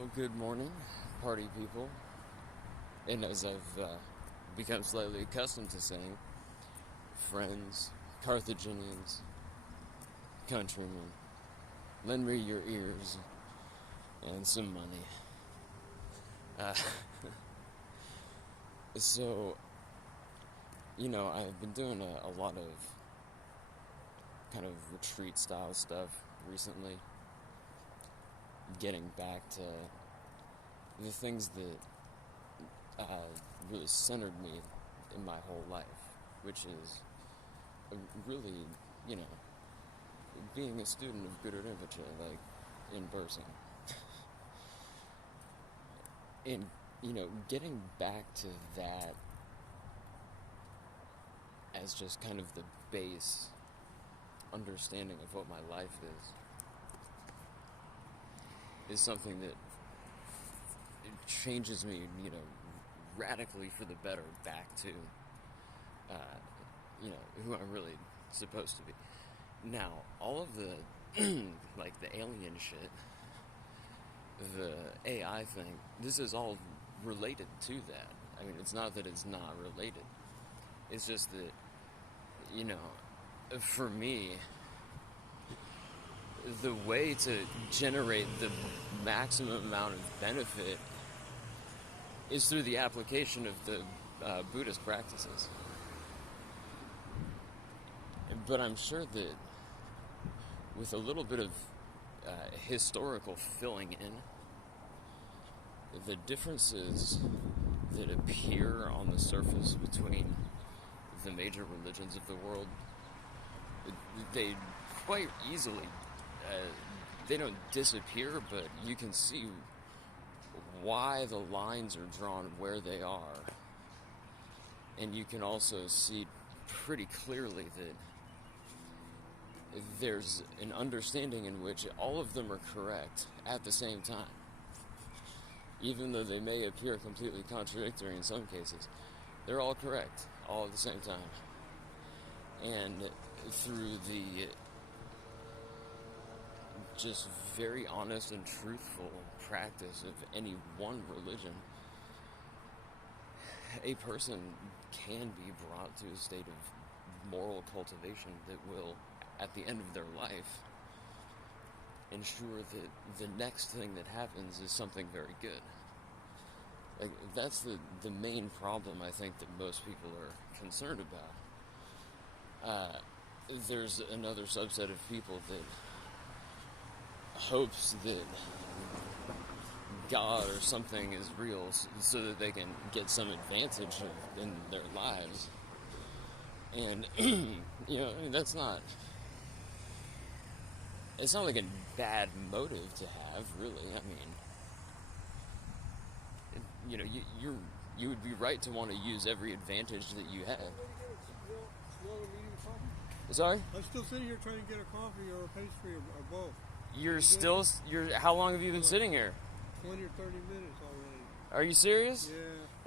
Well, good morning, party people. And as I've become slightly accustomed to saying, friends, Carthaginians, countrymen, lend me your ears and some money. Uh, so, I've been doing a lot of kind of retreat style stuff recently, getting back to the things that really centered me in my whole life, which is really, you know, being a student of good literature, like in person. And, getting back to that as just kind of the base understanding of what my life is something that it changes me, radically for the better back to, who I'm really supposed to be. Now, all of the, like the alien shit, the AI thing, this is all related to that. I mean, it's not that it's not related. It's just that, for me, the way to generate the maximum amount of benefit is through the application of the Buddhist practices. But I'm sure that with a little bit of historical filling in, the differences that appear on the surface between the major religions of the world, they quite easily, they don't disappear, but you can see why the lines are drawn where they are. And you can also see pretty clearly that there's an understanding in which all of them are correct at the same time. Even though they may appear completely contradictory in some cases, they're all correct, all at the same time. And through the just very honest and truthful practice of any one religion, a person can be brought to a state of moral cultivation that will, at the end of their life, ensure that the next thing that happens is something very good. Like, that's the main problem I think that most people are concerned about. There's another subset of people that hopes that God or something is real so that they can get some advantage in their lives. And, that's not... It's not like a bad motive to have, really. I mean, you would be right to want to use every advantage that you have. Sorry? I'm still sitting here trying to get a coffee or a pastry or both. How long have you been sitting here? 20 or 30 minutes already. Are you serious? Yeah.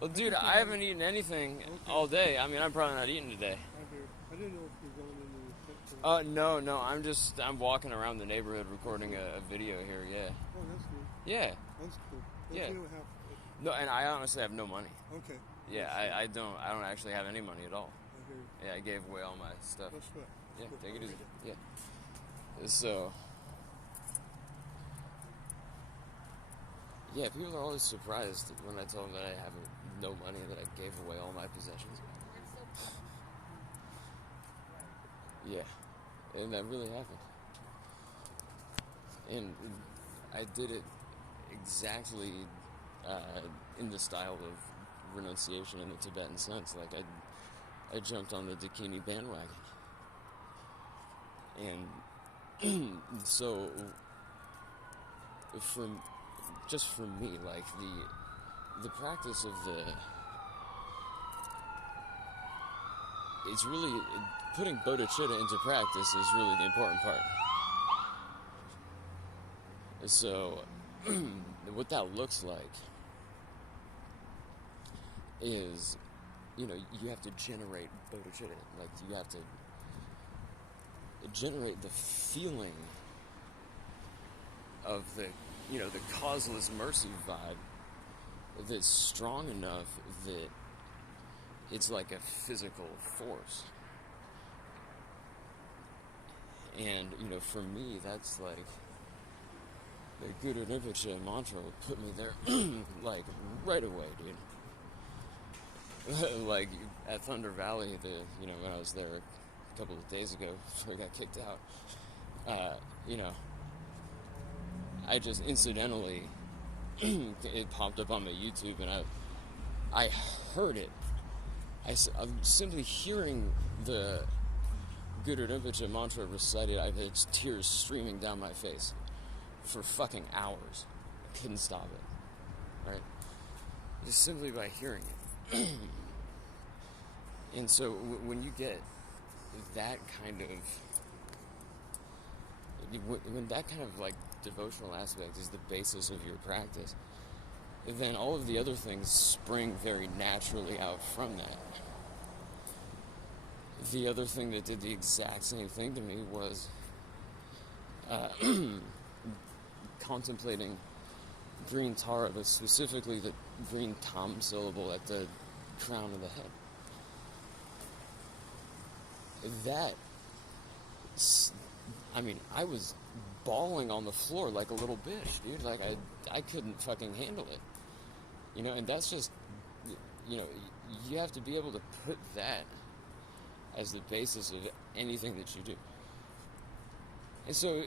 Well, dude, I haven't eaten anything all day. I mean, I'm probably not eating today. I didn't know if you were going into the No, I'm walking around the neighborhood recording a video here, yeah. Oh, that's good. Yeah. That's cool. Yeah. You don't have... No, and I honestly have no money. Okay. Yeah, I don't actually have any money at all. Okay. Yeah, I gave away all my stuff. That's right. Yeah, take it easy. Yeah. So, yeah, people are always surprised when I tell them that I have no money, that I gave away all my possessions. Yeah, and that really happened. And I did it exactly in the style of renunciation in the Tibetan sense. Like, I jumped on the Dakini bandwagon. And so, for me, like, the practice of it's really, putting bodhicitta into practice is really the important part. So, what that looks like is, you have to generate bodhicitta. Like, you have to generate the feeling of the, the causeless mercy vibe that's strong enough that it's like a physical force. And, for me, that's like the Guru Rinpoche mantra put me there, like, right away, dude. Like, at Thunder Valley, when I was there a couple of days ago before I got kicked out, I just incidentally, it popped up on my YouTube, and I heard it. I'm simply hearing the Guru Rinpoche mantra recited. I had tears streaming down my face for fucking hours. I couldn't stop it, right? Just simply by hearing it. And so when you get that kind of, when that kind of like devotional aspect is the basis of your practice, then all of the other things spring very naturally out from that. The other thing that did the exact same thing to me was contemplating green Tara, but specifically the green Tam syllable at the crown of the head. I was bawling on the floor like a little bitch, dude. Like, I couldn't fucking handle it. And that's just, you have to be able to put that as the basis of anything that you do. And so,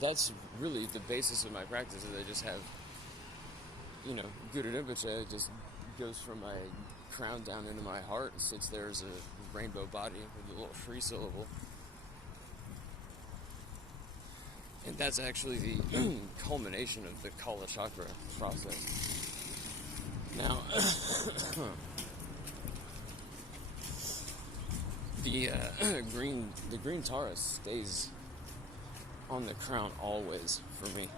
that's really the basis of my practice, is I just have, Guru Rinpoche just goes from my crown down into my heart and sits there as a rainbow body with a little free syllable. And that's actually the culmination of the Kala Chakra process. Now, the green Tara stays on the crown always for me,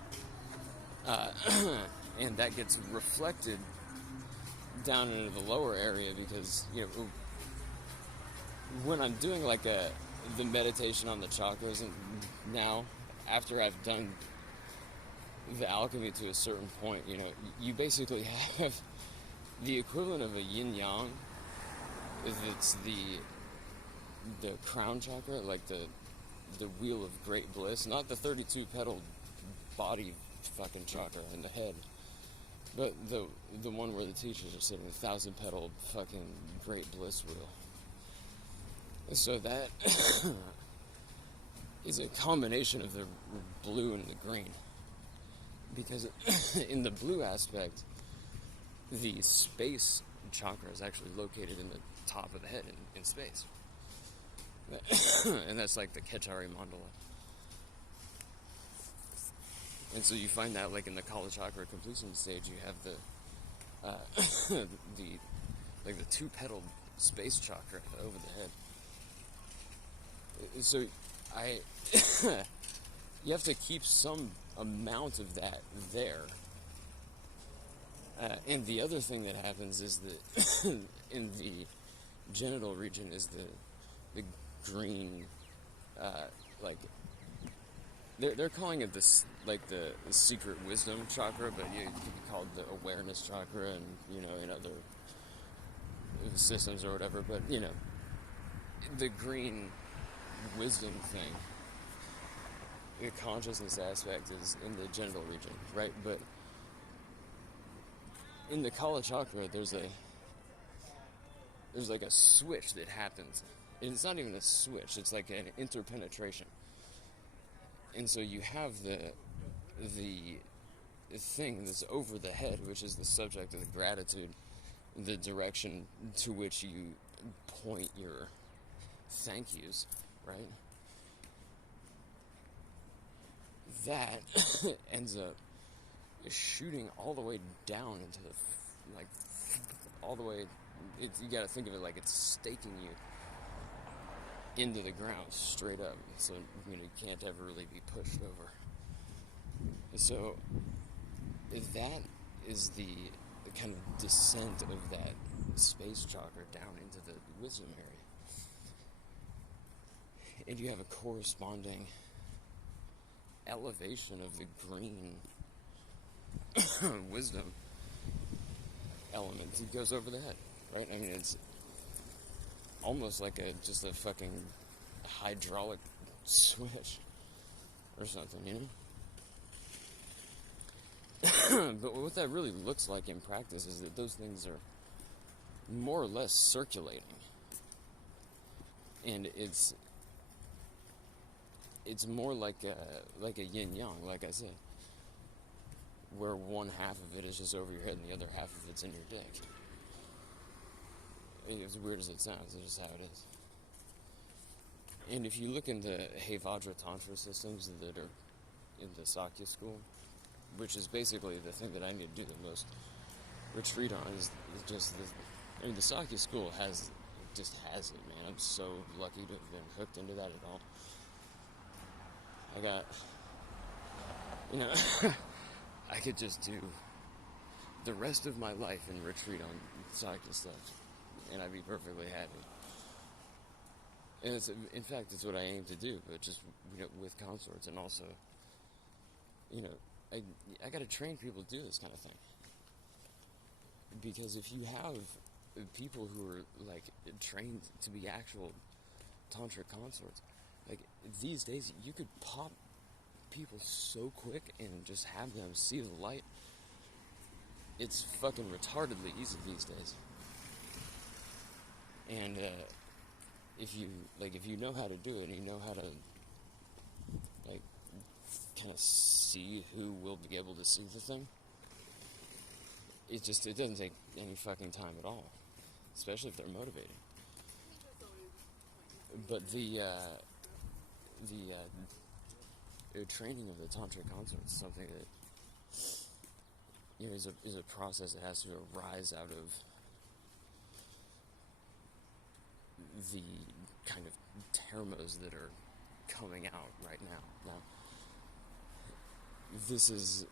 and that gets reflected down into the lower area, because when I'm doing like the meditation on the chakras, and now after I've done the alchemy to a certain point, you basically have the equivalent of a yin yang. It's the crown chakra, like the wheel of great bliss, not the 32 petal body fucking chakra in the head, but the one where the teachers are sitting, the 1,000 petal fucking great bliss wheel. And so that is a combination of the blue and the green, because in the blue aspect, the space chakra is actually located in the top of the head in space. And that's like the Ketchari mandala. And so you find that like in the Kala Chakra completion stage, you have the two petaled space chakra over the head. So you have to keep some amount of that there. And the other thing that happens is that in the genital region is the green, like they're calling it this, like the secret wisdom chakra, but it could be called the awareness chakra, and in other systems or whatever. But the green wisdom thing, the consciousness aspect is in the genital region, right? But in the Kala chakra, there's like a switch that happens. And it's not even a switch, it's like an interpenetration. And so you have the thing that's over the head, which is the subject of the gratitude, the direction to which you point your thank yous, right? That ends up shooting all the way down into all the way, you gotta think of it like it's staking you into the ground straight up, so you can't ever really be pushed over. So that is the kind of descent of that space chakra down into the wisdom area, and you have a corresponding elevation of the green wisdom element that goes over the head, right? I mean, it's almost like just a fucking hydraulic switch or something, you know? But what that really looks like in practice is that those things are more or less circulating. And it's more like a yin-yang, like I said, where one half of it is just over your head and the other half of it's in your dick. As weird as it sounds, it's just how it is. And if you look into Hevajra Tantra systems that are in the Sakya school, which is basically the thing that I need to do the most retreat on, is just the Sakya school has it, man. I'm so lucky to have been hooked into that at all. I got, I could just do the rest of my life in retreat on Sakya stuff, and I'd be perfectly happy. And in fact, it's what I aim to do, but just, with consorts, and also, I got to train people to do this kind of thing. Because if you have people who are, like, trained to be actual tantric consorts, like, these days, you could pop people so quick and just have them see the light. It's fucking retardedly easy these days. And, if you know how to do it, and you know how to, like, kind of see who will be able to see the thing, it doesn't take any fucking time at all, especially if they're motivated. But the training of the tantric consort is something that, is a process that has to arise out of the kind of termas that are coming out right now. Now, this is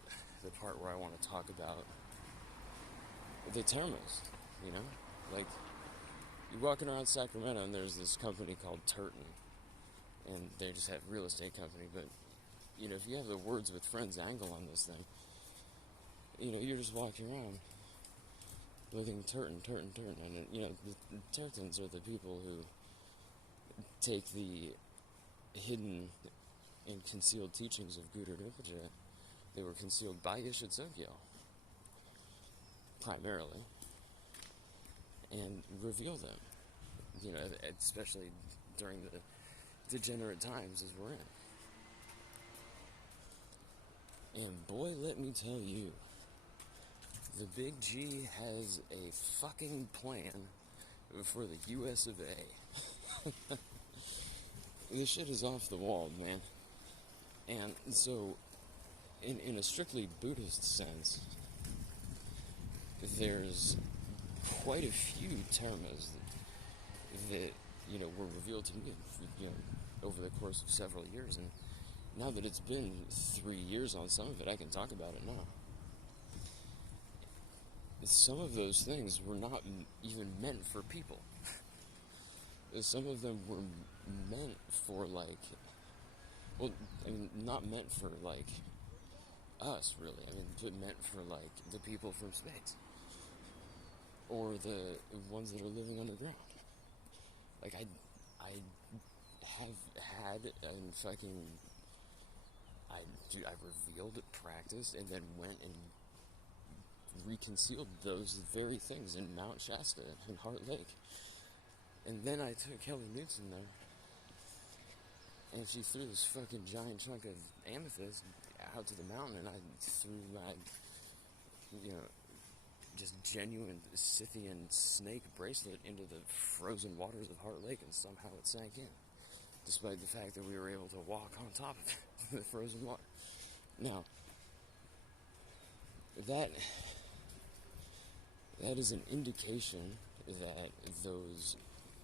the part where I want to talk about the termas, Like, you're walking around Sacramento and there's this company called Turton, and they just have real estate company, but, if you have the Words with Friends angle on this thing, you're just walking around looking Turton, and, the Turtons are the people who take the hidden and concealed teachings of Guru Rinpoche that were concealed by Yeshe Tsogyal, primarily, and reveal them, especially during the degenerate times as we're in. And boy, let me tell you, the Big G has a fucking plan for the US of A. This shit is off the wall, man. And so, in a strictly Buddhist sense, there's quite a few termas that were revealed to me, over the course of several years. And now that it's been 3 years on some of it, I can talk about it now. Some of those things were not even meant for people. Some of them were meant for, not meant for, us, really. But meant for, the people from space. Or the ones that are living underground. I have had and fucking... I revealed, practiced, and then went and reconcealed those very things in Mount Shasta and Heart Lake. And then I took Kelly Newton there, and she threw this fucking giant chunk of amethyst out to the mountain, and I threw my, just genuine Scythian snake bracelet into the frozen waters of Heart Lake, and somehow it sank in, despite the fact that we were able to walk on top of the frozen water. Now, that is an indication that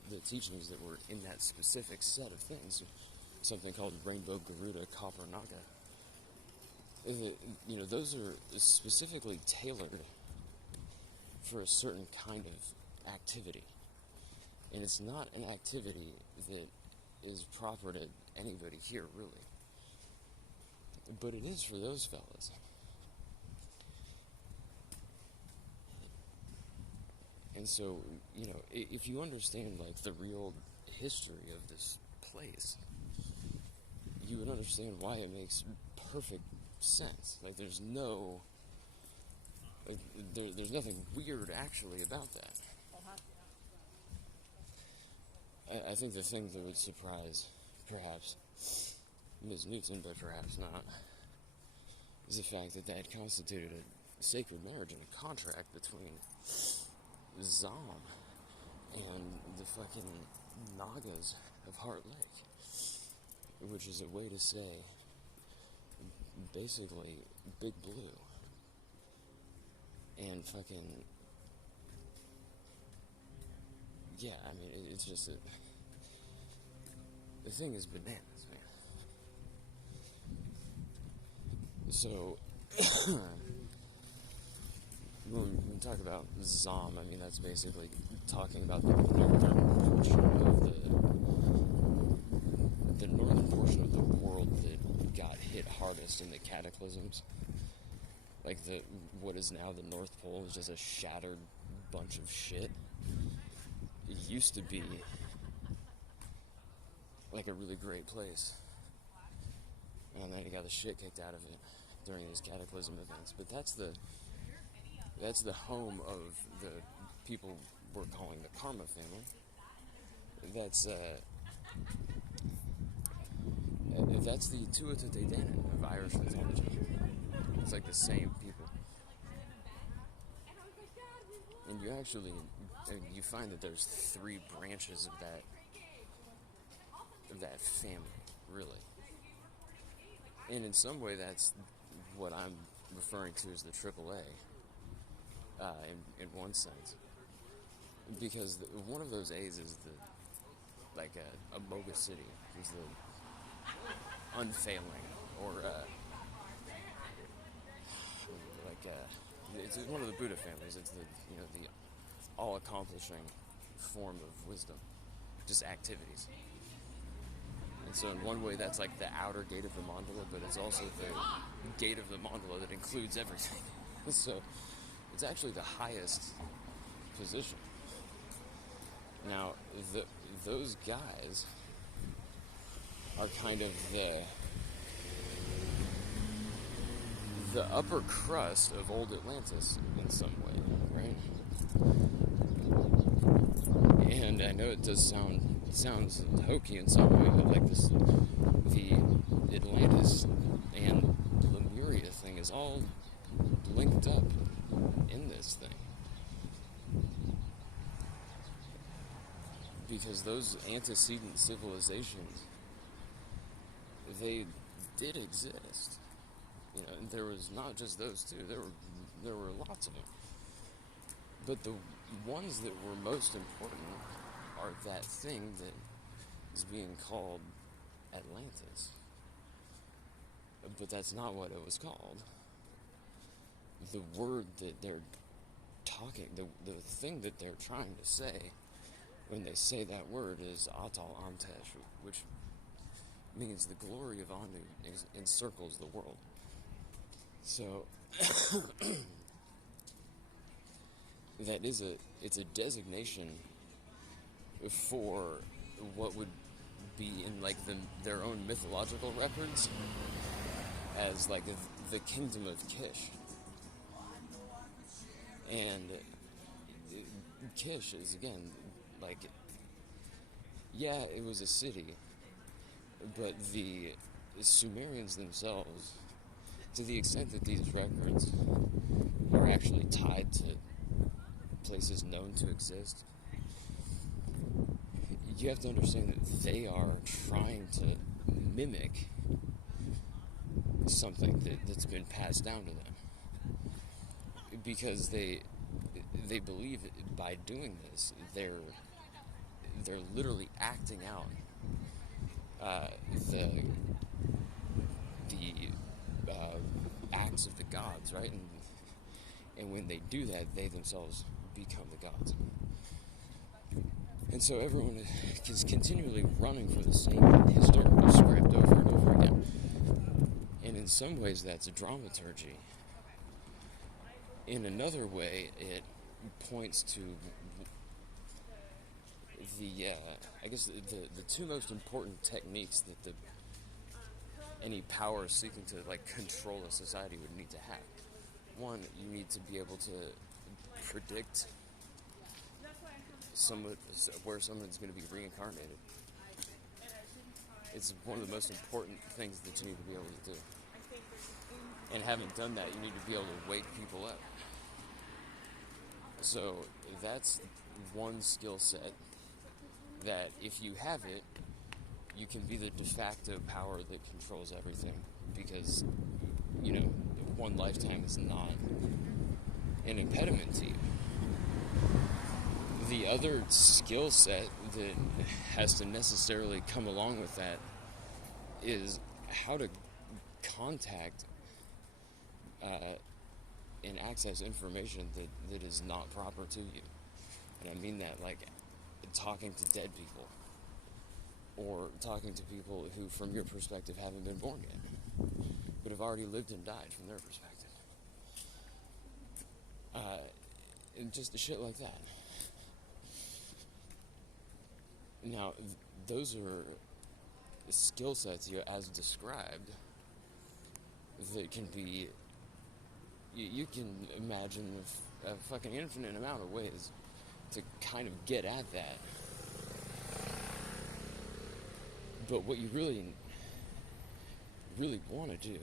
the teachings that were in that specific set of things, something called Rainbow Garuda Copper Naga, those are specifically tailored for a certain kind of activity. And it's not an activity that is proper to anybody here, really. But it is for those fellas. And so, if you understand, like, the real history of this place, you would understand why it makes perfect sense. Like, there's nothing weird, actually, about that. I think the thing that would surprise, perhaps, Ms. Newton, but perhaps not, is the fact that that constituted a sacred marriage and a contract between Zom and the fucking Nagas of Heart Lake, which is a way to say, basically, Big Blue. And fucking, yeah, I mean, it's just the thing is bananas, man. So, when we talk about Zom, I mean, that's basically talking about the northern portion of the world that got hit hardest in the cataclysms. Like, what is now the North Pole is just a shattered bunch of shit. It used to be like a really great place, and then it got the shit kicked out of it during these cataclysm events. But that's the home of the people we're calling the Karma family. That's the Tuatha Dé Danann of Irish mythology. It's like the same people. And you find that there's 3 branches of that family, really. And in some way, that's what I'm referring to as the AAA, in one sense. Because one of those A's is a Moga City, is the unfailing, or it's one of the Buddha families. It's the all-accomplishing form of wisdom, just activities. And so in one way, that's like the outer gate of the mandala, but it's also the gate of the mandala that includes everything. So it's actually the highest position. Now, those guys are kind of the upper crust of old Atlantis in some way, right? And I know it sounds hokey in some way, but like the Atlantis and Lemuria thing is all linked up in this thing. Because those antecedent civilizations, they did exist. And there was not just those two. There were lots of them. But the ones that were most important are that thing that is being called Atlantis. But that's not what it was called. The word that they're talking, the thing that they're trying to say when they say that word is Atal Amtesh, which means the glory of Anu encircles the world. So it's a designation for what would be in like their own mythological records as like the kingdom of Kish. And Kish is, again, like, yeah, it was a city, but the Sumerians themselves, to the extent that these records are actually tied to places known to exist, you have to understand that they are trying to mimic something that's been passed down to them. Because they believe by doing this, they're literally acting out the acts of the gods, right? And when they do that, they themselves become the gods. And so everyone is continually running for the same historical script over and over again. And in some ways that's a dramaturgy. In another way, it points to the I guess the two most important techniques that any power seeking to like control a society would need to have. One, you need to be able to predict where someone's going to be reincarnated. It's one of the most important things that you need to be able to do. And having done that, you need to be able to wake people up. So that's one skill set that if you have it, you can be the de facto power that controls everything, because, one lifetime is not an impediment to you. The other skill set that has to necessarily come along with that is how to contact and access information that is not proper to you. And I mean that like talking to dead people, or talking to people who, from your perspective, haven't been born yet, but have already lived and died from their perspective. And just shit like that. Now, those are skill sets, as described, that can be... You can imagine a fucking infinite amount of ways to kind of get at that. But what you really want to do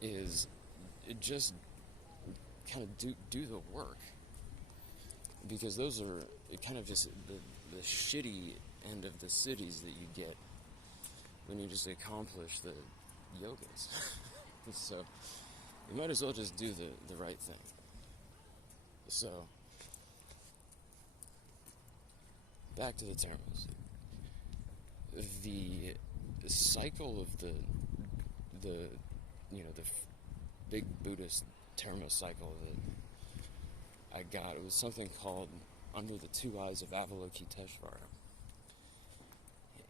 is just kind of do the work. Because those are kind of just the shitty end of the cities that you get when you just accomplish the yogas. So you might as well just do the right thing. So back to the Termas. The cycle of the big Buddhist Terma cycle that I got, it was something called Under the Two Eyes of Avalokiteshvara.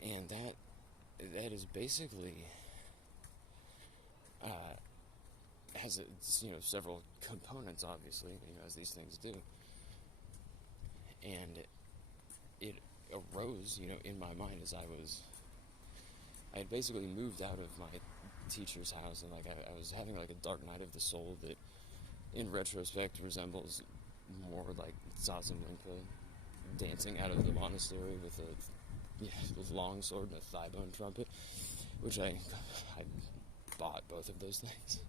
And that is basically has several components, obviously, as these things do. And it arose, in my mind as I had basically moved out of my teacher's house, and I was having like a dark night of the soul that in retrospect resembles more like Zazen Rinpoche dancing out of the monastery with a long sword and a thigh bone trumpet, which I bought both of those things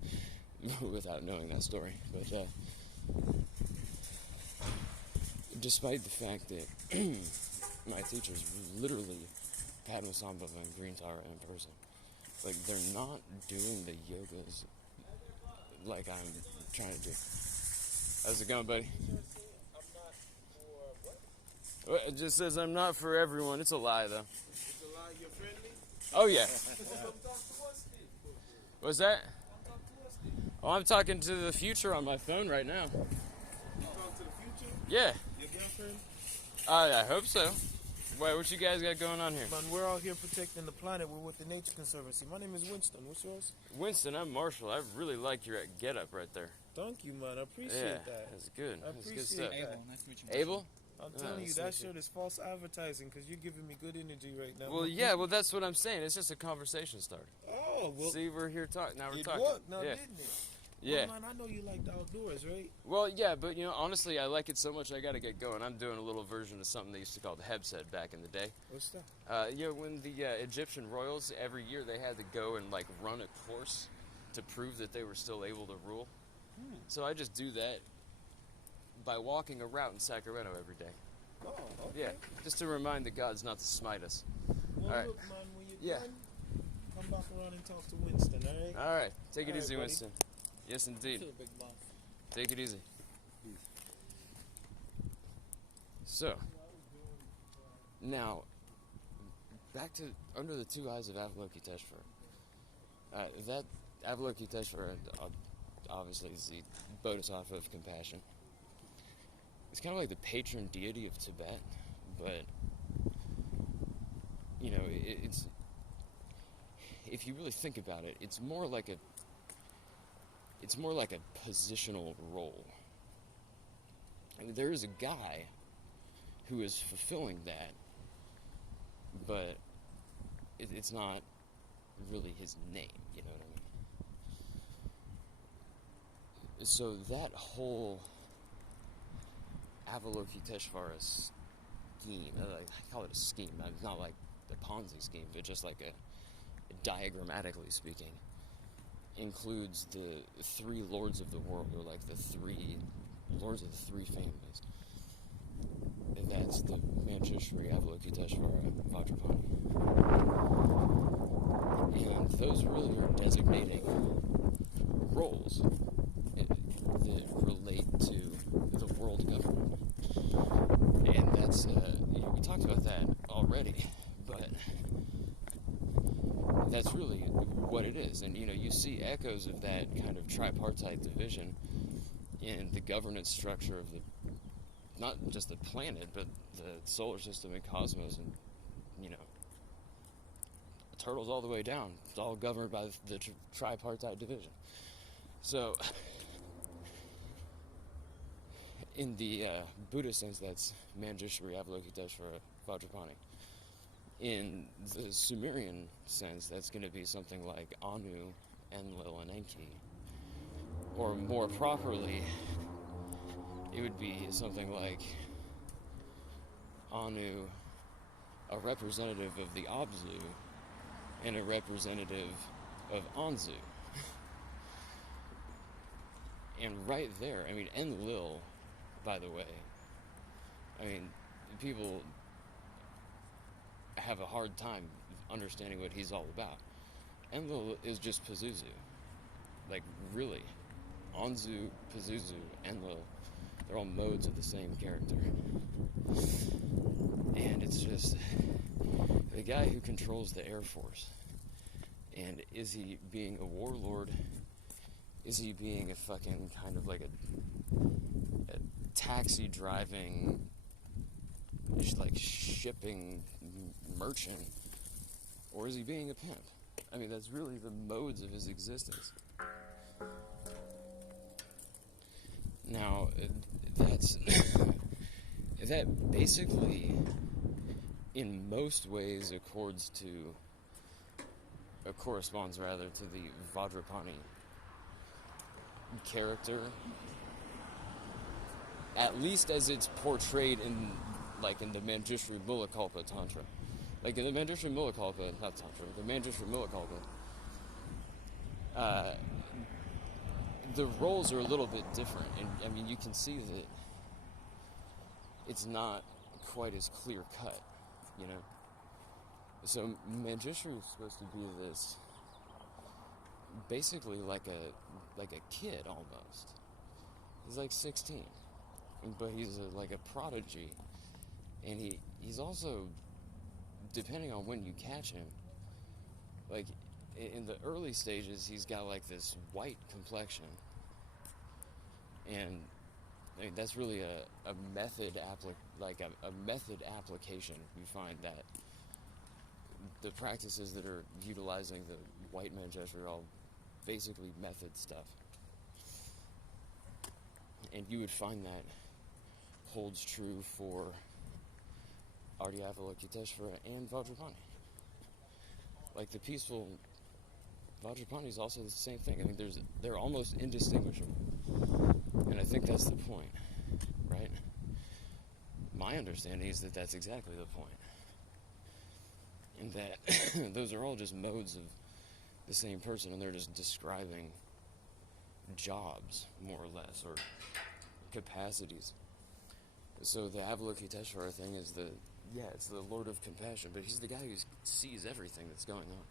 without knowing that story. But despite the fact that my teachers literally Padmasambhava and Green Tara in person, like they're not doing the yogas like I'm trying to do. How's it going, buddy? Well, it just says I'm not for everyone. It's a lie, though. It's a lie. You're friendly? Oh, yeah. What's that? Oh, I'm talking to the future on my phone right now. You talking to the future? Yeah. Your girlfriend? I hope so. Wait, what you guys got going on here? Man, we're out here protecting the planet. We're with the Nature Conservancy. My name is Winston. What's yours? Winston, I'm Marshall. I really like your get-up right there. Thank you, man. I appreciate Yeah, that. that's good. I That's good appreciate stuff. that. Abel, nice to meet you. Abel? I'm telling you, that's that so shirt is false advertising because you're giving me good energy right now. Well, yeah, well, that's what I'm saying. It's just a conversation starter. Oh, well, See, we're here talking. Now we're it talking. worked now, yeah. didn't it? Yeah. Well, man, I know you like the outdoors, right? Well, yeah, but, honestly, I like it so much I got to get going. I'm doing a little version of something they used to call the Hebsed back in the day. What's that? When the Egyptian royals, every year they had to go and, run a course to prove that they were still able to rule. So I just do that by walking a route in Sacramento every day. Oh, okay. Yeah, just to remind the gods not to smite us. Well, All right. look, man, when you're Yeah. done, come back around and talk to Winston, all right? All right, take it All right, easy, buddy. Winston. Yes, indeed. Big boss. Take it easy. So, now, back to Under the Two Eyes of Avalokiteshvara. That Avalokiteshvara, obviously, is the Bodhisattva of compassion. It's kind of like the patron deity of Tibet, but, if you really think about it, it's more like a positional role. I mean, there is a guy who is fulfilling that, but it's not really his name, you know what I mean? So that whole Avalokiteshvara scheme, I call it a scheme, it's not like the Ponzi scheme, but just like a diagrammatically speaking, includes the three lords of the world, or like the three lords of the three families. And that's the Manjushri, Avalokiteshvara, Vajrapani. And those really are designating roles that relate to the world government. And that's, we talked about that already, but that's really what it is. And, you see echoes of that kind of tripartite division in the governance structure of not just the planet, but the solar system and cosmos, and, the turtles all the way down. It's all governed by the tripartite division. So, in the Buddhist sense, that's Manjushri, Avalokiteshvara, Vajrapani. In the Sumerian sense, that's going to be something like Anu, Enlil, and Enki. Or more properly, it would be something like Anu, a representative of the Abzu, and a representative of Anzu. And right there, Enlil, by the way, people have a hard time understanding what he's all about. Enlil is just Pazuzu. Like, really. Anzu, Pazuzu, Enlil, they're all modes of the same character. And it's just the guy who controls the Air Force. And is he being a warlord? Is he being a fucking kind of like a taxi driving, just like shipping merchant? Or is he being a pimp? That's really the modes of his existence. Now, that basically, in most ways, corresponds rather to the Vajrapani character, at least as it's portrayed in the Manjushri Mulakalpa Tantra. Like in the Manjushri Mulakalpa, not Tantra, the Manjushri Mulakalpa, the roles are a little bit different, and you can see that it's not quite as clear cut, So Manjushri is supposed to be this, basically like a kid almost. He's like 16, but he's like a prodigy, and he's also, depending on when you catch him, like in the early stages, he's got like this white complexion, and that's really a method application. You find that the practices that are utilizing the white Manjushri are all basically method stuff, and you would find that holds true for Arya Avalokiteshvara and Vajrapani. Like the peaceful Vajrapani is also the same thing. They're almost indistinguishable, and I think that's the point, right? My understanding is that that's exactly the point, and that those are all just modes of the same person, and they're just describing jobs, more or less, or capacities. So the Avalokiteshvara thing is it's the Lord of Compassion, but he's the guy who sees everything that's going on.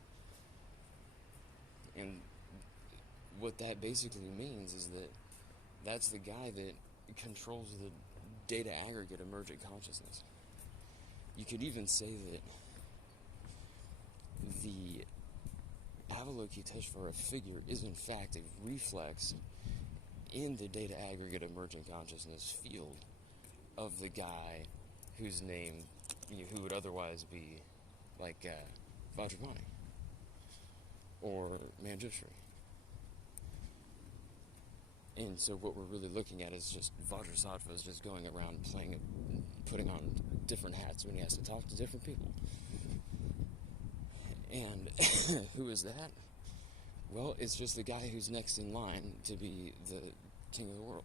And what that basically means is that that's the guy that controls the data aggregate emergent consciousness. You could even say that the Avalokiteshvara figure is in fact a reflex in the data aggregate emergent consciousness field of the guy whose name, who would otherwise be like Vajrapani. or Manjushri. And so what we're really looking at is just Vajrasattva is just going around putting on different hats when he has to talk to different people. And who is that? Well, it's just the guy who's next in line to be the king of the world.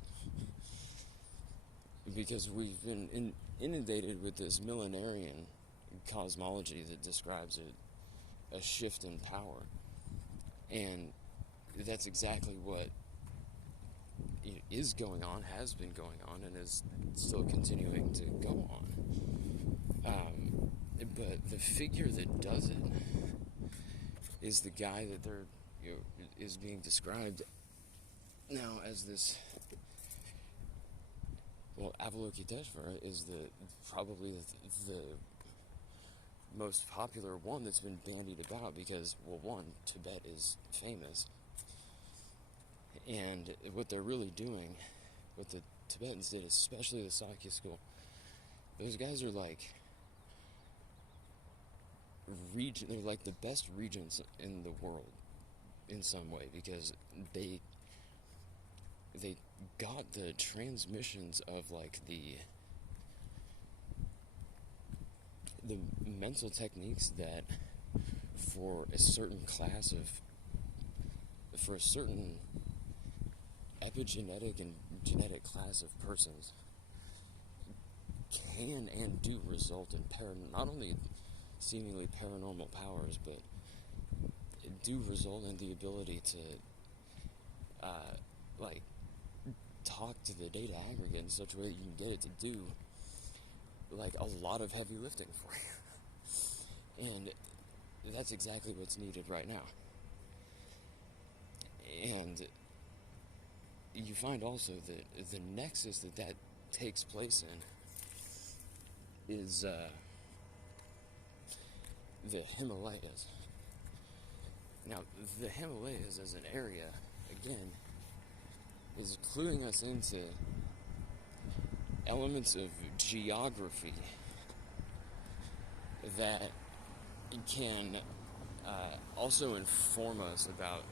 Because we've been inundated with this millenarian cosmology that describes a shift in power. And that's exactly what is going on, has been going on, and is still continuing to go on. But the figure that does it is the guy that is being described now as this. Well, Avalokiteshvara is probably the most popular one that's been bandied about because, well, one, Tibet is famous. And what they're really doing, what the Tibetans did, especially the Sakya school, those guys are like they're like the best regents in the world in some way, because they got the transmissions of like the mental techniques that for a certain epigenetic and genetic class of persons can and do result in not only seemingly paranormal powers, but do result in the ability to like talk to the data aggregate in such a way that you can get it to do like a lot of heavy lifting for you. And that's exactly what's needed right now. And you find also that the nexus that takes place in is the Himalayas. Now, the Himalayas as an area, again, is cluing us into elements of geography that can also inform us about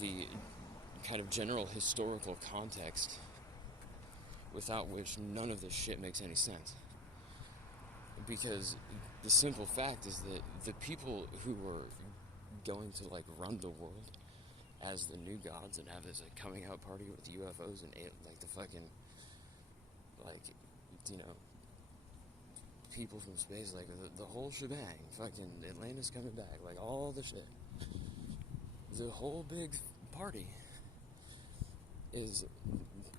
the kind of general historical context without which none of this shit makes any sense. Because the simple fact is that the people who were going to like run the world as the new gods and have this like coming out party with UFOs and like the fucking like, you know, people from space, like the whole shebang, fucking Atlantis coming back, like all the shit, the whole big party is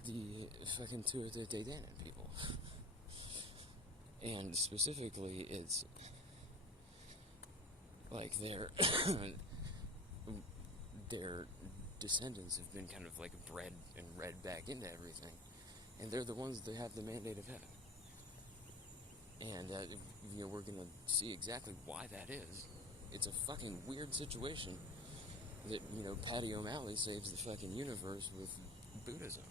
the fucking Tuatha-De-Danann people. And specifically, it's like their descendants have been kind of like bred and read back into everything, and they're the ones that have the mandate of heaven. And you know, we're gonna see exactly why that is. It's a fucking weird situation that, you know, Patty O'Malley saves the fucking universe with Buddhism.